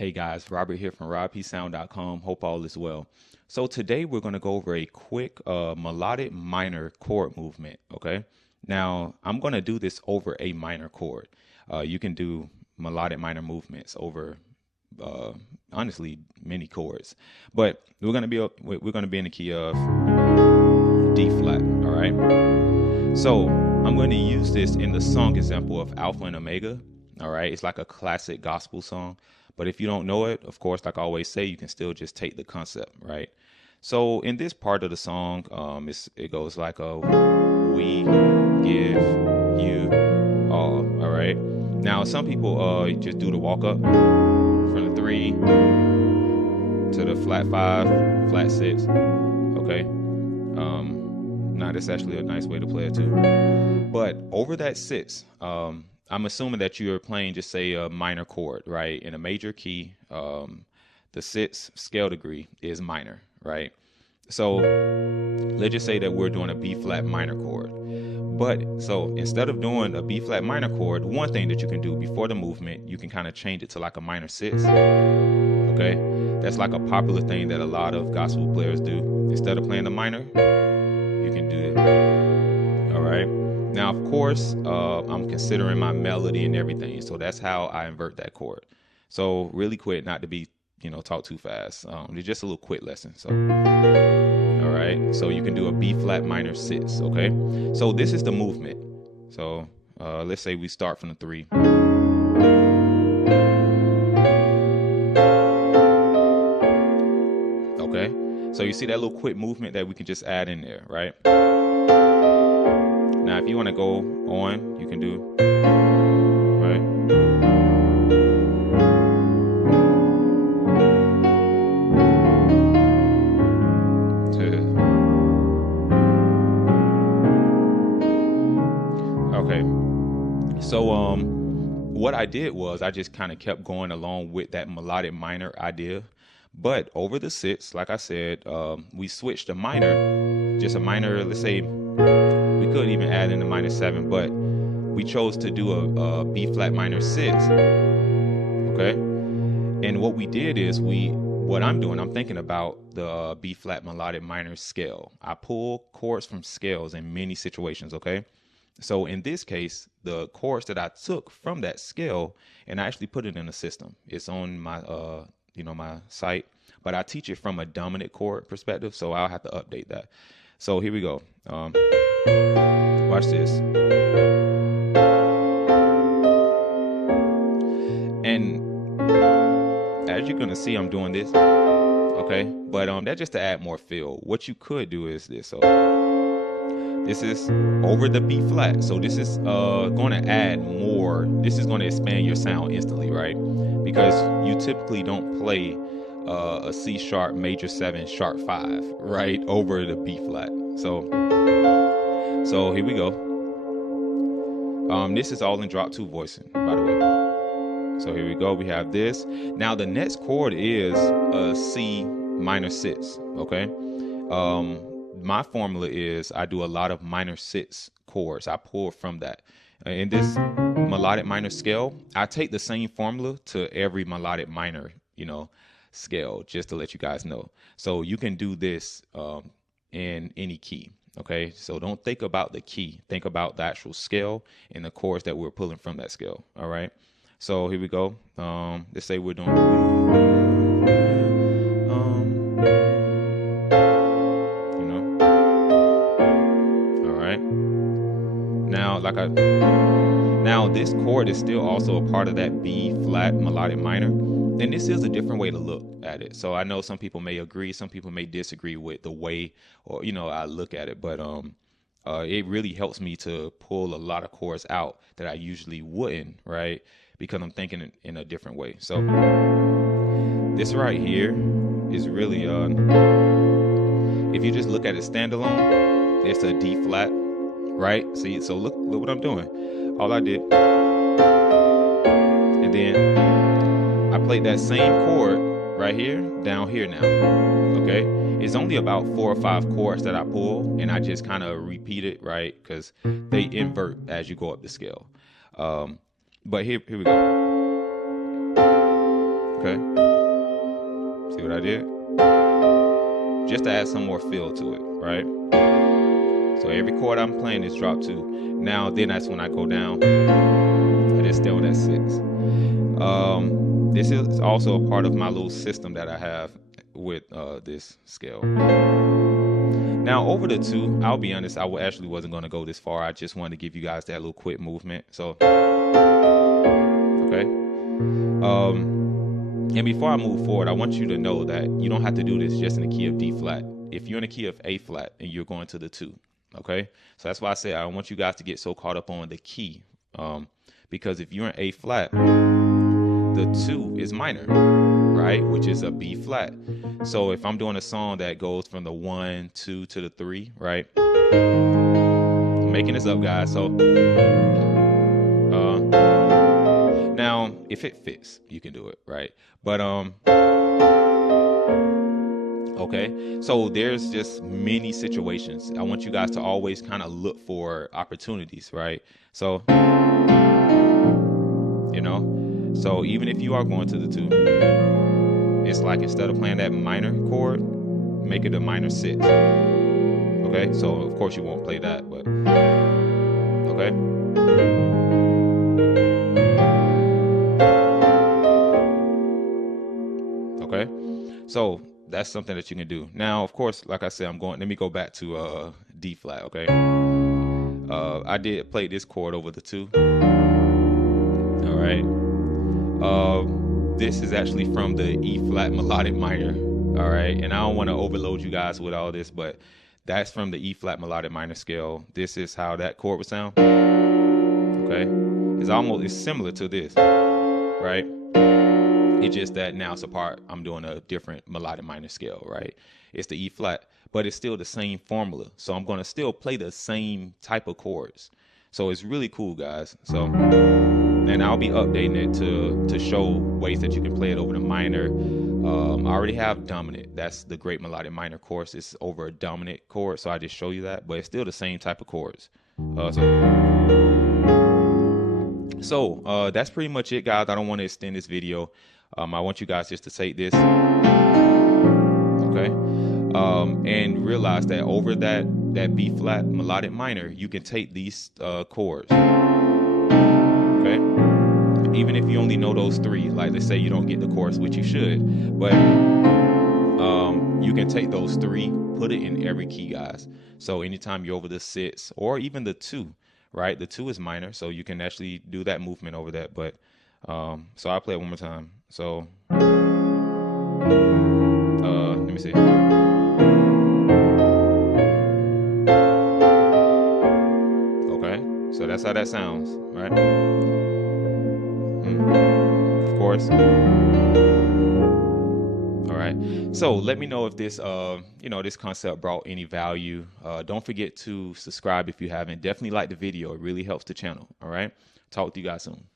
Hey guys, Robert here from robpsound.com. Hope all is well. So today we're going to go over a quick melodic minor chord movement, okay? Now, I'm going to do this over a minor chord. You can do melodic minor movements over honestly many chords. But we're going to be in the key of D flat, all right? So, I'm going to use this in the song example of Alpha and Omega, all right? It's like a classic gospel song. But if you don't know it, of course, like I always say, you can still just take the concept, right? So in this part of the song, it goes like we give you all right? Now, some people just do the walk up from the 3 to the flat 5, flat 6, okay? Now, that's actually a nice way to play it too. But over that 6, I'm assuming that you're playing, just say, a minor chord, right? In a major key, the 6th scale degree is minor, right? So let's just say that we're doing a B flat minor chord. But so instead of doing a B flat minor chord, one thing that you can do before the movement, you can kind of change it to like a minor 6. Okay, that's like a popular thing that a lot of gospel players do. Instead of playing the minor, you can do it. All right. Now, of course, I'm considering my melody and everything, so that's how I invert that chord. So really quick, not to be, talk too fast. It's just a little quick lesson. So, all right. So you can do a B flat minor 6. Okay. So this is the movement. So let's say we start from the 3. Okay. So you see that little quick movement that we can just add in there, right? Now, if you want to go on, you can do, right? Okay. So, what I did was I just kind of kept going along with that melodic minor idea. But over the 6, like I said, we switched a minor, just a minor, let's say, we could even add in a minor 7, but we chose to do a B flat minor 6. Okay. And what we did is I'm thinking about the B flat melodic minor scale. I pull chords from scales in many situations. Okay. So in this case, the chords that I took from that scale, and I actually put it in a system. It's on my, my site, but I teach it from a dominant chord perspective. So I'll have to update that. So here we go. Watch this. And as you're gonna see, I'm doing this, okay? But that's just to add more feel. What you could do is this. So this is over the B flat. So this is going to add more. This is going to expand your sound instantly, right? Because you typically don't play a C sharp major 7 sharp 5, right, over the B flat. So here we go. This is all in drop 2 voicing, by the way. So here we go. We have this. Now the next chord is a C minor 6. Okay. My formula is I do a lot of minor 6 chords. I pull from that. In this melodic minor scale, I take the same formula to every melodic minor, scale, just to let you guys know. So you can do this in any key. Okay, so don't think about the key. Think about the actual scale and the chords that we're pulling from that scale. All right. So here we go. Let's say we're doing, all right. Now this chord is still also a part of that B flat melodic minor. And this is a different way to look at it. So I know some people may agree, some people may disagree with the way, or I look at it. But it really helps me to pull a lot of chords out that I usually wouldn't, right? Because I'm thinking in a different way. So this right here is really, if you just look at it standalone, it's a D flat, right? See, so look what I'm doing. All I did, and then I played that same chord right here, down here now, okay? It's only about 4 or 5 chords that I pull, and I just kind of repeat it, right? Because they invert as you go up the scale. But here we go. Okay. See what I did? Just to add some more feel to it, right? So every chord I'm playing is drop 2. Now, then that's when I go down. And it's still at 6. This is also a part of my little system that I have with this scale. Now, over the 2, I'll be honest, I actually wasn't going to go this far. I just wanted to give you guys that little quick movement. So, okay. And before I move forward, I want you to know that you don't have to do this just in the key of D flat. If you're in the key of A flat and you're going to the 2, okay? So that's why I say I don't want you guys to get so caught up on the key. Because if you're in A flat, the 2 is minor, right? Which is a B flat. So if I'm doing a song that goes from the 1, 2 to the 3, right? I'm making this up, guys. So now if it fits, you can do it, right? But okay, so there's just many situations. I want you guys to always kind of look for opportunities, right? So you know, so even if you are going to the 2, it's like instead of playing that minor chord, make it a minor 6. Okay, so of course you won't play that, but okay. Okay, so that's something that you can do. Now, of course, like I said, let me go back to D flat, okay? I did play this chord over the 2. All right. This is actually from the E flat melodic minor. All right, and I don't want to overload you guys with all this, but that's from the E flat melodic minor scale. This is how that chord would sound. Okay, it's similar to this, right? It's just that now it's a part. I'm doing a different melodic minor scale, right? It's the E flat, but it's still the same formula. So I'm going to still play the same type of chords. So it's really cool, guys. So, and I'll be updating it to show ways that you can play it over the minor. I already have dominant. That's the great melodic minor course. It's over a dominant chord, so I just show you that. But it's still the same type of chords. So that's pretty much it, guys. I don't want to extend this video. I want you guys just to take this, okay, and realize that over that B flat melodic minor, you can take these chords, okay. Even if you only know those 3, like let's say you don't get the chorus, which you should, but you can take those 3, put it in every key, guys. So anytime you're over the 6 or even the 2, right? The 2 is minor, so you can actually do that movement over that. But so I'll play it one more time. So let me see. Okay, so that's how that sounds, right? Of course. All right. So let me know if this, this concept brought any value. Don't forget to subscribe if you haven't. Definitely like the video. It really helps the channel. All right. Talk to you guys soon.